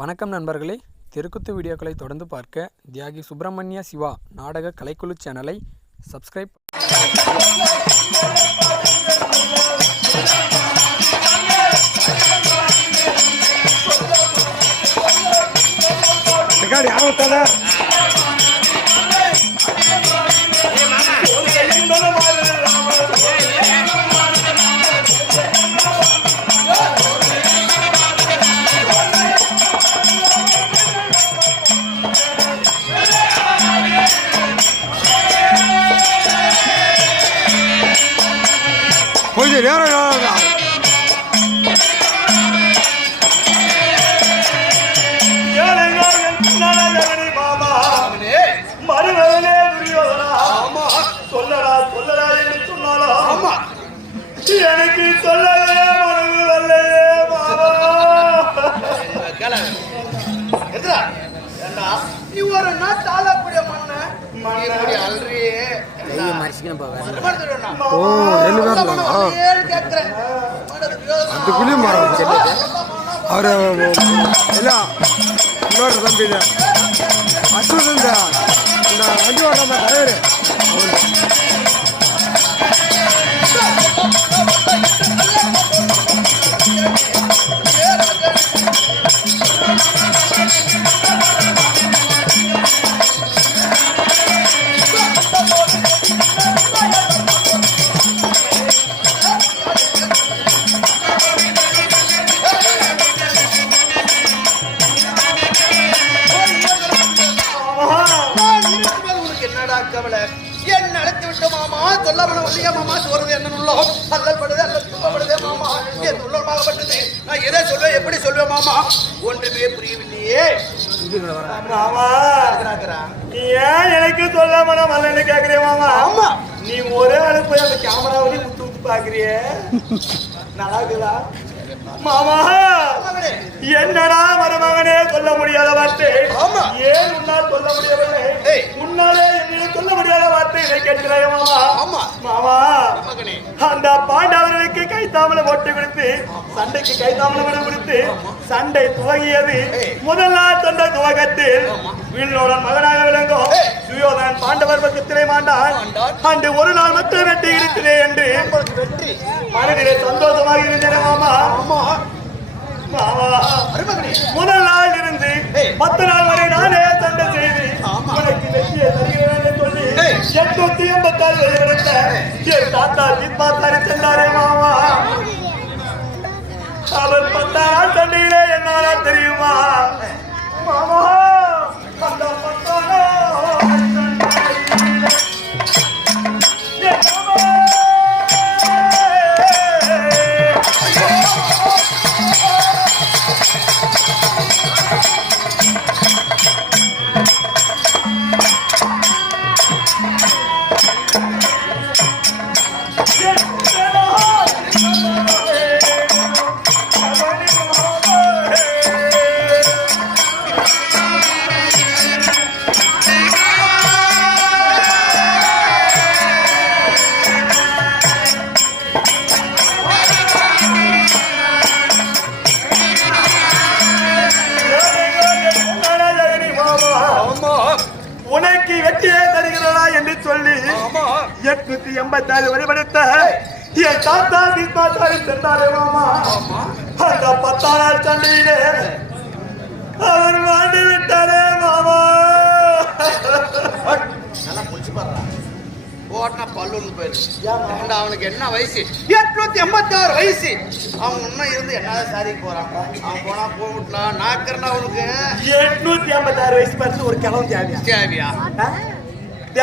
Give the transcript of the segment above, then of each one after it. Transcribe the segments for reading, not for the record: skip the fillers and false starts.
வணக்கம் நண்பர்களே, தெருக்குத்து வீடியோக்களை தொடர்ந்து பார்க்க தியாகி சுப்பிரமணிய சிவா நாடக கலைக்குழு சேனலை சப்ஸ்கிரைப். Oye, எனக்கு சொல்லவே மனது வரலையே மாமா. நீ ஒரு நாட்டு ஆளக்கூடிய அதுக்குள்ளேயும் அவரு எல்லாம் இன்னொரு தம்பி அசுதன் இந்த வண்டி ஓட்டாம தலைவர் என்ன அழைத்து விட்டு மாமா சொல்லாமல வள்ளியா மாமா சொல்றது என்ன உள்ளோம் அல்லல்படுது அல்லல் துன்பப்படுதே மாமா என் உள்ளமாகப்பட்டது நான் எதை சொல்வேன் எப்படி சொல்வேன் மாமா ஒன்றுமே புரியவில்லையே மாமா நீ ஏன் எனக்கு சொல்லாம நான் மல்லன்னு கேக்குறேன் மாமா ஆமா நீ ஒரே ஆளு போய் அந்த கேமராவிலே முத்து முத்து பாக்குறிய நல்லா இருக்குதா மாமா என்னடா மருமகனே சொல்ல முடியாத வார்த்தை ஏன் உன்னால் சொல்ல முடியவில்லை உன்னாலே என்னிடம் சொல்ல முடியாத வார்த்தை இதை கேட்கிறாய் மாமா மாமா அந்த பாண்டவர்களுக்கு கைத்தாமலை போட்டு கொடுத்து சண்டைக்கு கைத்தாமலை கொடுத்து சண்டை துவங்கியது முதல் நாள் சண்டை துவக்கத்தில் வீணோடன் மகனாக விளங்கும் சுயோதன் பாண்டவர் பக்கத்திலே மாண்டான் அன்று ஒரு நாள் மட்டும் வெட்டி இருக்கிறேன் என்று மனதிலே சந்தோஷமாக இருந்தேன் மாமா முதல் நாள் இருந்து 10 நாள் வரை நானே சண்டை செய்து உனக்கு வெற்றியை தருகிறேன் சொல்லி 886 எடுத்த என் தாத்தா ஜித்மாத்தாரி சென்றாரே மாமா அவர் 10 நாள் சண்டையிலே என்னால தெரியுமா மாமா அந்த 10 நாள் உனக்கு வெற்றியை தருகிறதா என்று சொல்லி 886 வழிபடுத்த என் தாத்தா தீர்ப்பாத்தாரி சென்றாரே மாமா அந்த 10 நாள் சண்டையிலே அவர் வாழ்ந்து விட்டாரே மாமா ஓட்டினா பல்லு போயிரு அவனுக்கு என்ன வயசு 886 வயசு அவன் இன்னும் இருந்து என்னால சாதிக்கு போறான் அவன் போனா போட்டுலாம் நாக்கிறனா அவனுக்கு 886 வயசு பார்த்து ஒரு கிழவன் தேவையா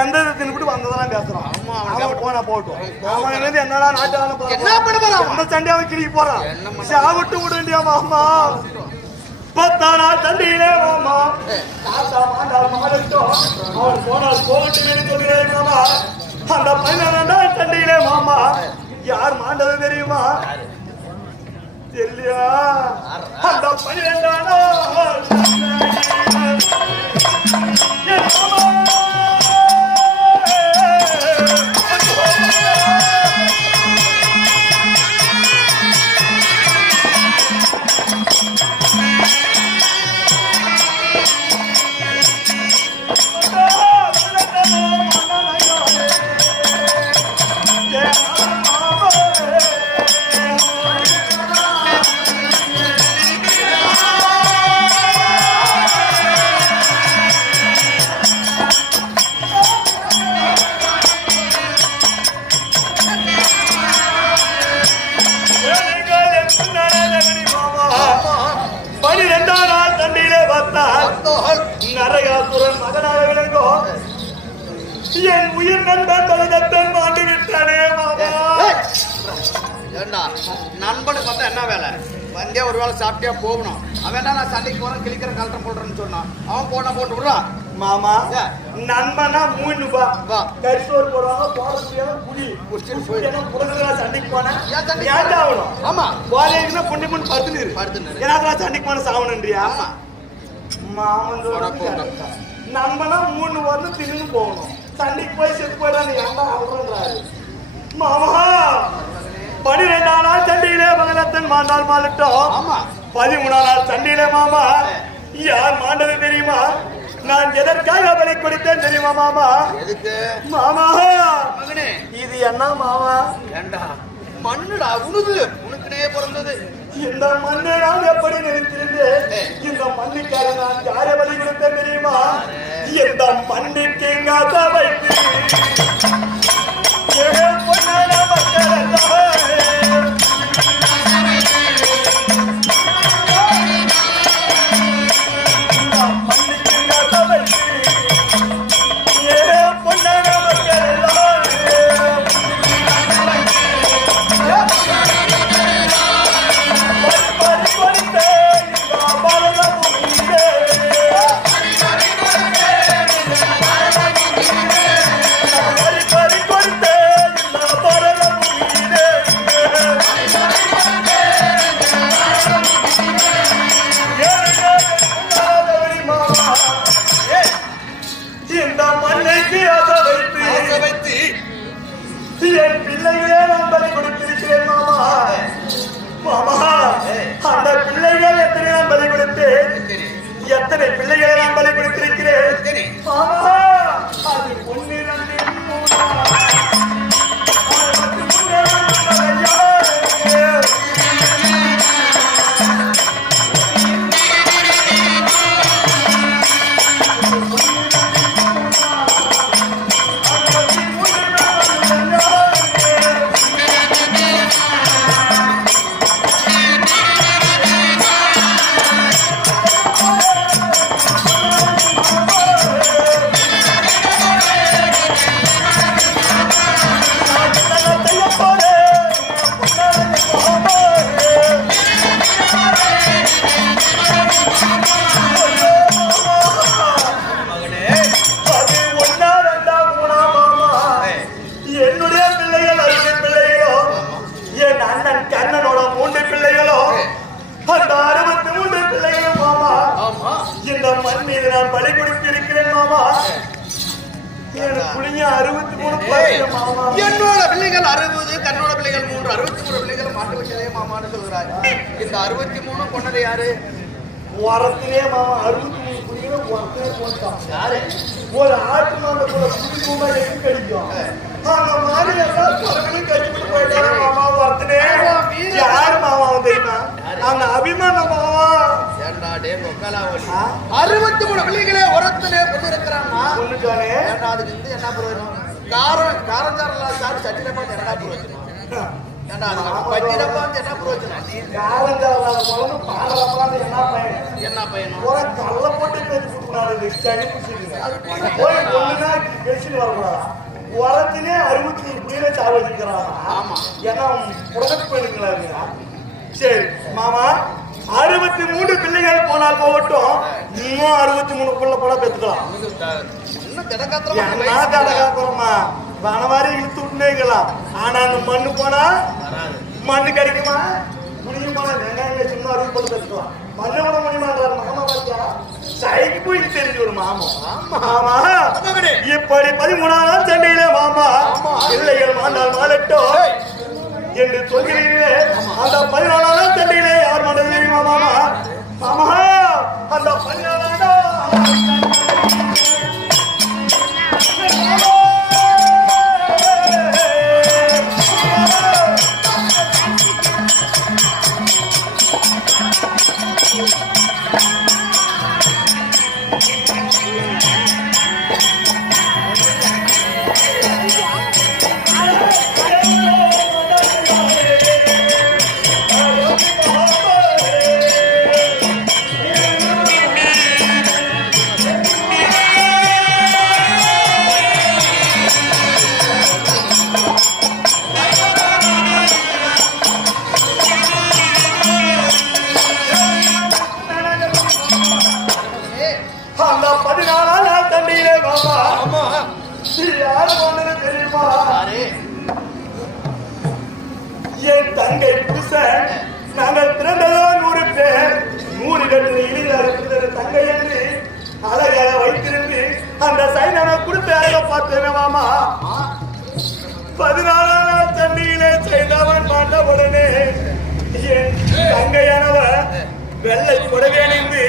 எந்த தின்னு வந்ததெல்லாம் பேசுறான் ஆமா அவன் போனா போட்டும் அவன் இருந்து என்னடா நாட்டு என்ன பண்ண போறான் அந்த சண்டை அவன் கிளி போறான் சாவிட்டு விட வேண்டியா மாமா 10 நாள் சண்டையிலே மாமா தாத்தா மாண்டால் மாடட்டும் அவன் போனால் போகட்டும் சொல்கிறேன் மாமா அந்த 11 நாள் சண்டையிலே மாமா யார் மாண்டது தெரியுமா தெரியலையா அந்த 12 நாள் என் உயிர் நண்பன் பலகத்தன் மாட்டி விட்டானே மாமா. ஏண்டா நண்பனுக்கு பார்த்தா என்ன வேலை? வந்தே ஒரு வேளை சாப்பிட்டே போகணும். அவன் என்ன நான் சண்டைக்கு போறேன் கிளிக்கிற கலட்டம் போடுறேன்னு சொன்னான். அவன் போட்டு விடுறான். மாமா நண்பனா 3 ரூபாய் கரிசோறு போடுவாங்க, போறதுக்கு குடி குடிச்சிட்டு போய் புடவை சண்டைக்கு போனேன். ஏன் ஆகணும்? ஆமா போலேன்னா புண்டி புண்ணு படுத்துன்னு ஏன்னா சண்டைக்கு போன சாவணுன்றியா? மாமன் நண்பனா 3 வாரம் திரும்பி போகணும். சண்டைக்கு போய் செத்து போயிடாது ஏன்டா அவ்வளோன்றாரு. மாமா 12 நாள் சண்டையிலே மகளத்தன் மாண்டால் மாலட்டும். 13 நாள் சண்டையிலே மாமா யார் மாண்டது தெரியுமா? நான் எதற்காக பலி கொடுத்தேன் தெரியுமா மாமா? எதுக்கு மாமா? மகனே இது என்ன மாமா? ஏண்டா மண்ணுடா உனக்குனே பிறந்தது. இந்த மண்ணை நான் எப்படி நினைத்திருந்தேன்? இந்த மண்ணுக்காக நான் யாரை பலி கொடுத்தேன் தெரியுமா? இந்த மண்ணுக்கு வைத்து என் பிள்ளைகளே நான் பலி கொடுத்திருக்கிறேன் மாமா. மாமா அந்த பிள்ளைகள் எத்தனை நான் பலி கொடுத்தேன்? எத்தனை பிள்ளைகளை நான் பலி கொடுத்திருக்கிறேன் மாமா? அது 1 2 என்னோட பிள்ளைகள் 60, கண்ணோட பிள்ளைகள் 3, 63 பிள்ளைகள் மாட்டு வச்சதே மாமான்னு சொல்கிறாரு. இந்த 63 கொண்டது யாரு? வாரத்திலே மாமா 63 புலிகளும் ஒருத்தரே போட்டான். யாரு? ஒரு ஆட்டு மாட்டை போல புலிக்குமா எங்க கடிக்கும்? அந்த மாதிரி எல்லாம் பறவையும் கடிச்சுட்டு போயிட்டாரு மாமா ஒருத்தனே. யாரு மாமா தெரியுமா? அந்த அபிமான மாமா. ஏண்டா டே கொக்கலாவலி 63 பிள்ளைகளே ஒருத்தனே கொண்டு இருக்கிறான்னா கொண்டுட்டானே. ஏண்டா அதுக்கு வந்து என்ன பிரயோஜனம்? காரஞ்சாரெல்லாம் சாப்பிட்டு சட்டில பார்த்து என்னடா பிரயோஜனம்? ஏண்டா அது பட்டியலப்பா வந்து என்ன பிரயோஜனம்? காரஞ்சாரெல்லாம் போல பாடலப்பா என்ன பையன் ஒரு கல்ல போட்டு பேசி கொடுக்குறாரு. சனி பிடிச்சிருங்க போய் ஒண்ணுனா பேசிட்டு வரக்கூடாதா? உரத்திலே 63 புலிகளை சாவடிக்கிறான். ஆமா ஏன்னா புடகத்து போயிருங்களா? சரி மாமா 63 பிள்ளைகள் போனால் போகட்டும். இன்னும் 63 புள்ள போல பெற்றுக்கலாம். வனவாரி இழுத்து விட்டுனேக்கலாம். ஆனா அந்த மண்ணு போனா மண்ணு கிடைக்குமா? முடியும் போனா வெங்காயம் சும்மா 60 போல பெற்றுக்கலாம். மண்ணை விட முடியுமான்றாரு மாமா. பாத்தியா சைக்கு தெரிஞ்சு ஒரு மாமா. ஆமா இப்படி 13ஆம் சண்டையிலே மாமா பிள்ளைகள் மாண்டால் மாலட்டும் என்று சொல்கிறீர்களே. அந்த 14ஆம் சண்டையிலே யார் மாண்டது தெரியுமா மாமா? மாமா அந்த 14ஆம் யார் பண்ணது தெரியுமா? யாரு? என் தங்கை புருஷன். நாங்கள் பிறந்ததோ 100 பேர். 100 கட்டில் இளைஞர் இருக்கிற தங்கை என்று அழகாக வைத்திருந்து அந்த சைனனை கொடுத்து அழக பார்த்தேன் மாமா. 14 நாள் தண்ணியிலே செய்தவன் மாண்ட உடனே என் தங்கையானவன் வெள்ளை புடவை அணிந்து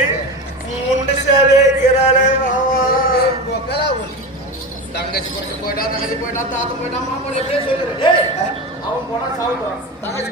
முண்டு சேவைக்கிறாளே மாமா. தங்கச்சி போயிட்டா தாத்தா போயிட்டா மாமா எப்படியே சொல்லுறேன். அவன் போனா சாப்பிடுவான். தங்கச்சி